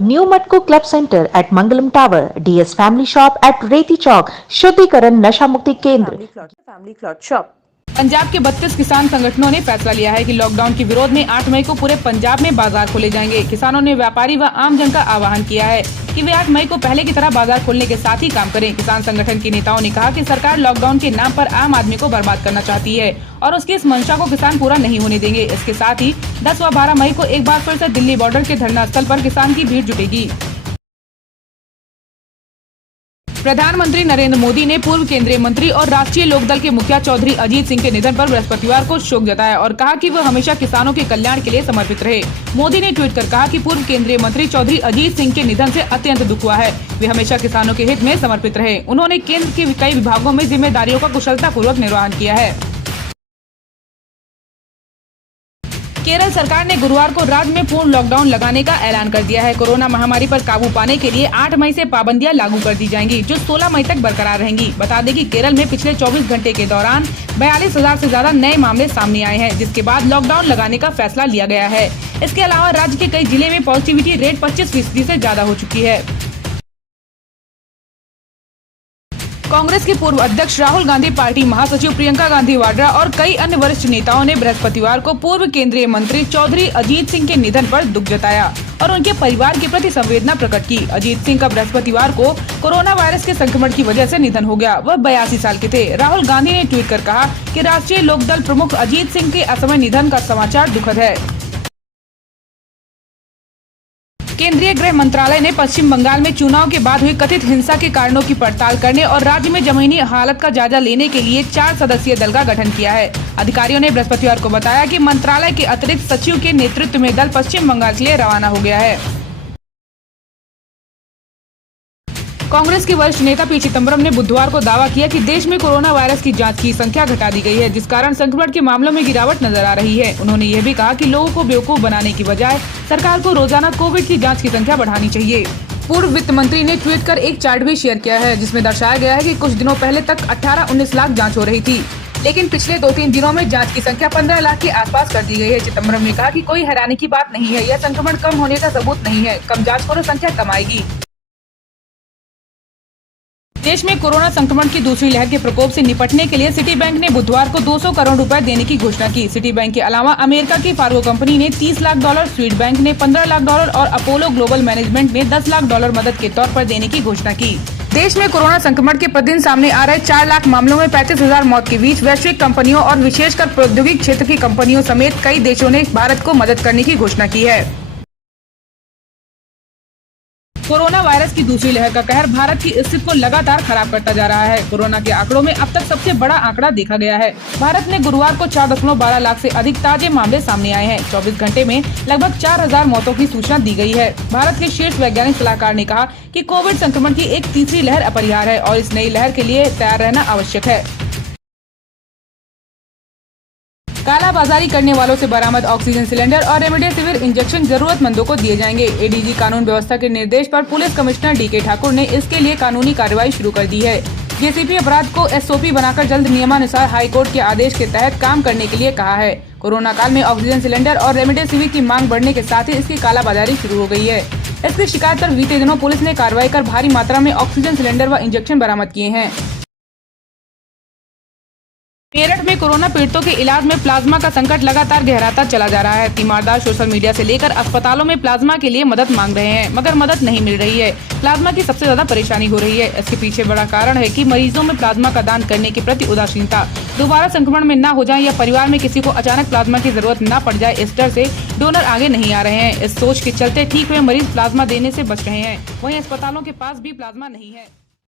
New Matco Club Center at Mangalam Tower, DS Family Shop at Reti Chowk, शुद्धिकरण नशा मुक्ति केंद्र, family cloth shop. Punjab के 32 किसान संगठनों ने फैसला लिया है कि लॉकडाउन के विरोध में 8 मई को पूरे पंजाब में बाजार खोले जाएंगे। किसानों ने व्यापारी व आम जन का आह्वान किया है कि वे 8 मई को पहले की तरह बाजार खोलने के साथ ही काम करें। किसान संगठन के नेताओं ने कहा कि सरकार लॉकडाउन के नाम पर आम आदमी को बर्बाद करना चाहती है और उसकी इस मंशा को किसान पूरा नहीं होने देंगे। इसके साथ ही 10 व 12 मई को एक बार फिर से दिल्ली बॉर्डर के धरना स्थल पर किसान की भीड़ जुटेगी। प्रधानमंत्री नरेंद्र मोदी ने पूर्व केंद्रीय मंत्री और राष्ट्रीय लोकदल के मुखिया चौधरी अजीत सिंह के निधन पर बृहस्पतिवार को शोक जताया और कहा कि वह हमेशा किसानों के कल्याण के लिए समर्पित रहे। मोदी ने ट्वीट कर कहा कि पूर्व केंद्रीय मंत्री चौधरी अजीत सिंह के निधन से अत्यंत दुख हुआ है। वे हमेशा किसानों के हित में समर्पित रहे। उन्होंने केंद्र के कई विभागों में जिम्मेदारियों का कुशलता पूर्वक निर्वहन किया है। केरल सरकार ने गुरुवार को राज्य में पूर्ण लॉकडाउन लगाने का ऐलान कर दिया है। कोरोना महामारी पर काबू पाने के लिए 8 मई से पाबंदियां लागू कर दी जाएंगी, जो 16 मई तक बरकरार रहेंगी। बता दें कि केरल में पिछले 24 घंटे के दौरान 42,000 से ज्यादा नए मामले सामने आए हैं, जिसके बाद लॉकडाउन लगाने का फैसला लिया गया है। इसके अलावा राज्य के कई जिले में पॉजिटिविटी रेट 25% से ज्यादा हो चुकी है। कांग्रेस के पूर्व अध्यक्ष राहुल गांधी, पार्टी महासचिव प्रियंका गांधी वाड्रा और कई अन्य वरिष्ठ नेताओं ने बृहस्पतिवार को पूर्व केंद्रीय मंत्री चौधरी अजीत सिंह के निधन पर दुख जताया और उनके परिवार के प्रति संवेदना प्रकट की। अजीत सिंह का बृहस्पतिवार को कोरोना वायरस के संक्रमण की वजह से निधन हो गया। वह 82 साल के थे। राहुल गांधी ने ट्वीट कर कहा कि राष्ट्रीय लोकदल प्रमुख अजीत सिंह के असमय निधन का समाचार दुखद है। केंद्रीय गृह मंत्रालय ने पश्चिम बंगाल में चुनाव के बाद हुई कथित हिंसा के कारणों की पड़ताल करने और राज्य में जमीनी हालत का जायजा लेने के लिए 4 सदस्यीय दल का गठन किया है। अधिकारियों ने बृहस्पतिवार को बताया कि मंत्रालय के अतिरिक्त सचिव के नेतृत्व में दल पश्चिम बंगाल के लिए रवाना हो गया है। कांग्रेस के वरिष्ठ नेता पी चिदम्बरम ने बुधवार को दावा किया कि देश में कोरोना वायरस की जांच की संख्या घटा दी गई है, जिस कारण संक्रमण के मामलों में गिरावट नजर आ रही है। उन्होंने यह भी कहा कि लोगों को बेवकूफ बनाने की बजाय सरकार को रोजाना कोविड की जांच की संख्या बढ़ानी चाहिए। पूर्व वित्त मंत्री ने ट्वीट कर एक चार्ट भी शेयर किया है, जिसमें दर्शाया गया है कि कुछ दिनों पहले तक 18-19 लाख जाँच हो रही थी, लेकिन पिछले 2-3 दिनों में जांच की संख्या 15 लाख के आसपास कर दी गई है। चिदम्बरम ने कहा कि कोई हैरानी की बात नहीं है, यह संक्रमण कम होने का सबूत नहीं है। कम जांच करो, संख्या कम आएगी। देश में कोरोना संक्रमण की दूसरी लहर के प्रकोप से निपटने के लिए सिटी बैंक ने बुधवार को 200 करोड़ रुपए देने की घोषणा की। सिटी बैंक के अलावा अमेरिका की फार्गो कंपनी ने $30 लाख, स्वीड बैंक ने $15 लाख और अपोलो ग्लोबल मैनेजमेंट ने $10 लाख मदद के तौर पर देने की घोषणा की। देश में कोरोना संक्रमण के प्रतिदिन सामने आ रहे 4 लाख मामलों में 35,000 मौत के बीच वैश्विक कंपनियों और विशेषकर प्रौद्योगिक क्षेत्र की कंपनियों समेत कई देशों ने भारत को मदद करने की घोषणा की है। कोरोना वायरस की दूसरी लहर का कहर भारत की स्थिति को लगातार खराब करता जा रहा है। कोरोना के आंकड़ों में अब तक सबसे बड़ा आंकड़ा देखा गया है। भारत में गुरुवार को 4.12 लाख से अधिक ताजे मामले सामने आए हैं। 24 घंटे में लगभग 4,000 मौतों की सूचना दी गई है। भारत के शीर्ष वैज्ञानिक सलाहकार ने कहा कि कोविड संक्रमण की एक तीसरी लहर अपरिहार्य है और इस नई लहर के लिए तैयार रहना आवश्यक है। कालाबाजारी करने वालों से बरामद ऑक्सीजन सिलेंडर और रेमडेसिविर इंजेक्शन जरूरतमंदों को दिए जाएंगे। एडीजी कानून व्यवस्था के निर्देश पर पुलिस कमिश्नर डीके ठाकुर ने इसके लिए कानूनी कार्रवाई शुरू कर दी है। जेसीपी अपराध को एसओपी बनाकर जल्द नियमानुसार हाईकोर्ट के आदेश के तहत काम करने के लिए कहा है। कोरोना काल में ऑक्सीजन सिलेंडर और रेमडेसिविर की मांग बढ़ने के साथ ही इसकी कालाबाजारी शुरू हो गई है। इसकी शिकायत पर बीते दिनों पुलिस ने कार्रवाई कर भारी मात्रा में ऑक्सीजन सिलेंडर व इंजेक्शन बरामद किए हैं। मेरठ में कोरोना पीड़ितों के इलाज में प्लाज्मा का संकट लगातार गहराता चला जा रहा है। तीमारदार सोशल मीडिया से लेकर अस्पतालों में प्लाज्मा के लिए मदद मांग रहे हैं, मगर मदद नहीं मिल रही है। प्लाज्मा की सबसे ज्यादा परेशानी हो रही है। इसके पीछे बड़ा कारण है कि मरीजों में प्लाज्मा का दान करने के प्रति उदासीनता। दोबारा संक्रमण में न हो जाए या परिवार में किसी को अचानक प्लाज्मा की जरूरत न पड़ जाए, इस डर से डोनर आगे नहीं आ रहे हैं। इस सोच के चलते ठीक हुए मरीज प्लाज्मा देने से बच रहे हैं। वहीं अस्पतालों के पास भी प्लाज्मा नहीं है।